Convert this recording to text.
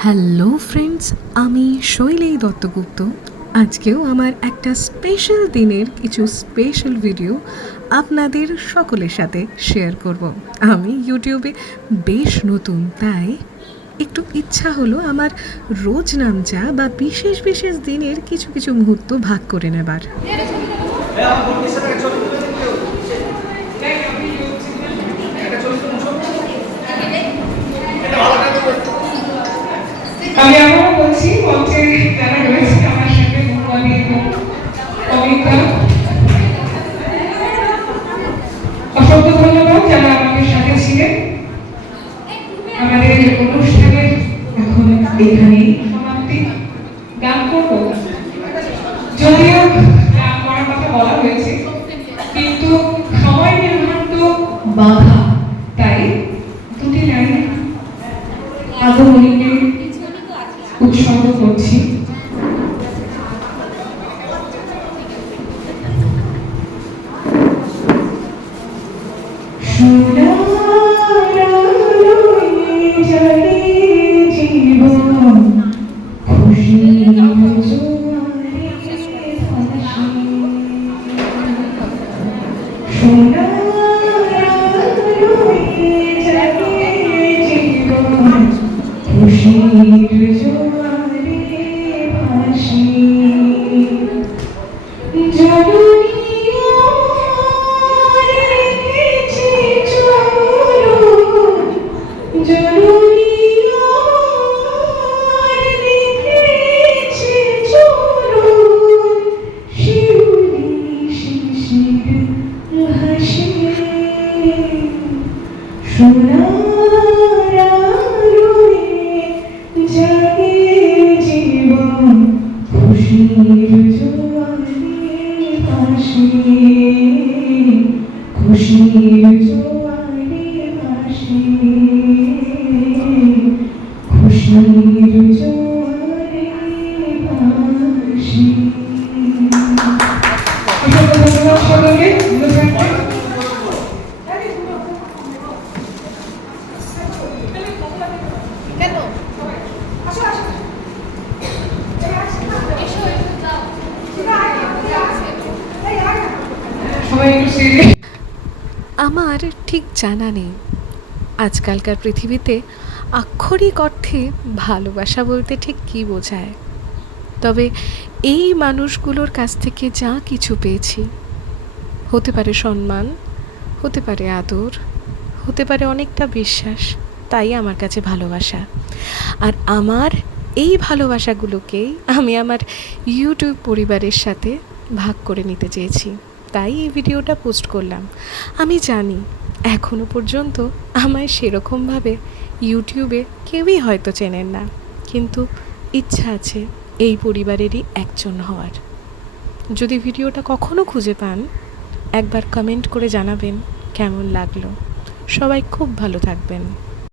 Hello friends, আমি শৈলী দত্তগুপ্ত। আজকেও আমার একটা স্পেশাল দিনের কিছু স্পেশাল ভিডিও আপনাদের সকলের সাথে শেয়ার করব। আমি ইউটিউবে বেশ নতুন, তাই একটু ইচ্ছা হলো আমার রোজ নামচা বা বিশেষ বিশেষ দিনের কিছু কিছু মুহূর্ত ভাগ করে নেবার। আমি আবারও বলছি, মঞ্চে যারা রয়েছে আমার সাথে মৌমানি এবং অমিতা, অসংখ্য ধন্যবাদ যারা আমাদের সাথে ছিলেন। আমাদের অনুষ্ঠানের এখন এখানেই সমাপ্তি। গান করবো, যদিও গান করার কথা বলা হয়েছে, কিন্তু সময় নির্ধারিত বাধা, তাই দুটি লাইন আগমনীকে উৎসর্গ করছি। আমার ঠিক জানা নেই আজকালকার পৃথিবীতে আক্ষরিক অর্থে ভালোবাসা বলতে ঠিক কী বোঝায়। তবে এই মানুষগুলোর কাছ থেকে যা কিছু পেয়েছি, হতে পারে সম্মান, হতে পারে আদর, হতে পারে অনেকটা বিশ্বাস, তাই আমার কাছে ভালোবাসা। আর আমার এই ভালোবাসাগুলোকেই আমি আমার ইউটিউব পরিবারের সাথে ভাগ করে নিতে চেয়েছি, তাই এই ভিডিওটা পোস্ট করলাম। আমি জানি এখনও পর্যন্ত আমায় সেরকমভাবে ইউটিউবে কেউই হয়তো চেনেন না, কিন্তু ইচ্ছা আছে এই পরিবারেরই একজন হওয়ার। যদি ভিডিওটা কখনো খুঁজে পান, একবার কমেন্ট করে জানাবেন কেমন লাগলো। সবাই খুব ভালো থাকবেন।